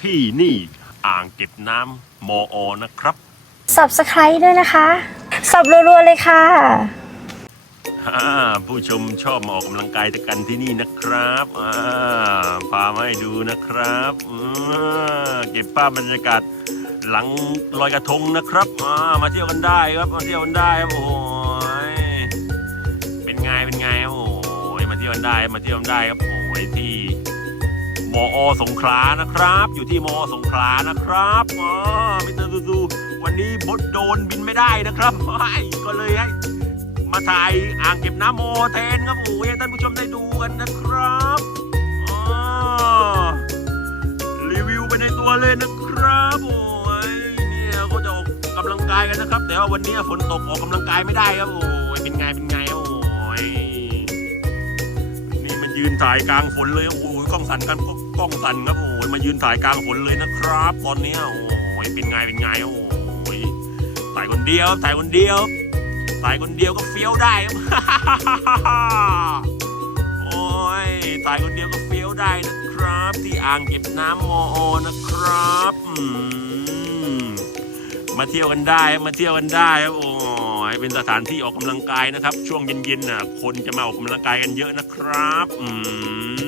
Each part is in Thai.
ที่นี่อ่างเก็บน้ำมออนะครับ Subscribe ด้วยนะคะ สับรัวๆเลยค่ะ อ่าผู้ชมชอบมาออกกำลังกายกันที่นี่นะครับอ่าพามาให้ดูนะครับอ่าเก็บภาพบรรยากาศหลังลอยกระทงนะครับอ่ามาเที่ยวกันได้ครับมาเที่ยวกันได้ครับโอ้ยเป็นไงเป็นไงครับโอ้ยมาเที่ยวกันได้มาเที่ยวกันได้ครับโอ้ยที่ มอสงขลานะครับ อยู่ที่มอสงขลานะครับอ๋อมิสเตอร์ซูซูวันนี้บดโดนบินไม่ได้นะครับก็เลยให้มาถ่ายอ่างเก็บน้ำโมแทนครับโอ้ยให้ท่านผู้ชมได้ดูกันนะครับอ๋อรีวิวไปในตัวเลยนะครับโอ้ยเนี่ยก็จะออกกำลังกายกันนะครับ แต่ว่าวันนี้ฝนตกออกกำลังกายไม่ได้ครับโอ้ยเป็นไงเป็นไงโอ้ยนี่มายืนถ่ายกลางฝนเลยโอ้ กล้องสั่นกันกล้องสั่นครับโอ้ยมายืนถ่ายกลางฝนเลยนะครับ ตอนนี้โอ้ยเป็นไงเป็นไงโอ้ยถ่ายคนเดียวถ่ายคนเดียวตายคนเดียวก็เฟี้ยวได้ครับโอ้ยตายคนเดียวก็เฟี้ยวได้นะครับ ที่อ่างเก็บน้ำมออนะครับมาเที่ยวกันได้มาเที่ยวกันได้ครับโอ้ยเป็นสถานที่ออกกำลังกายนะครับ ช่วงเย็นๆน่ะคนจะมาออกกำลังกายกันเยอะนะครับ อืม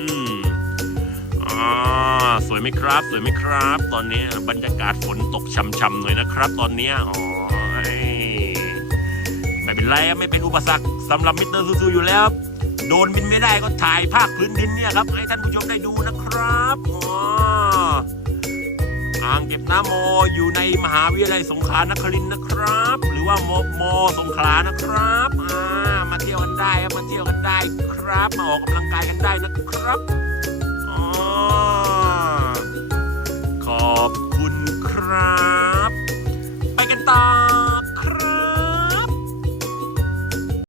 สวยไหมครับ สวยไหมครับ ตอนนี้บรรยากาศฝนตกช่ำๆหน่อยนะครับ ตอนนี้ยโอ้ยไม่เป็นไรไม่เป็นอุปสรรคสำหรับมิสเตอร์ซูซูอยู่แล้ว โดนบินไม่ได้ก็ถ่ายภาคพื้นดินเนี่ยครับ ให้ท่านผู้ชมได้ดูนะครับอ๋ออ่างเก็บน้ำโมอยู่ในมหาวิทยาลัยสงขลานครินนะครับ หรือว่ามมสงขลานะครับอ่ามาเที่ยวกันได้ครับมาเที่ยวกันได้ครับ มาออกกำลังกายกันได้นะครับอ๋อ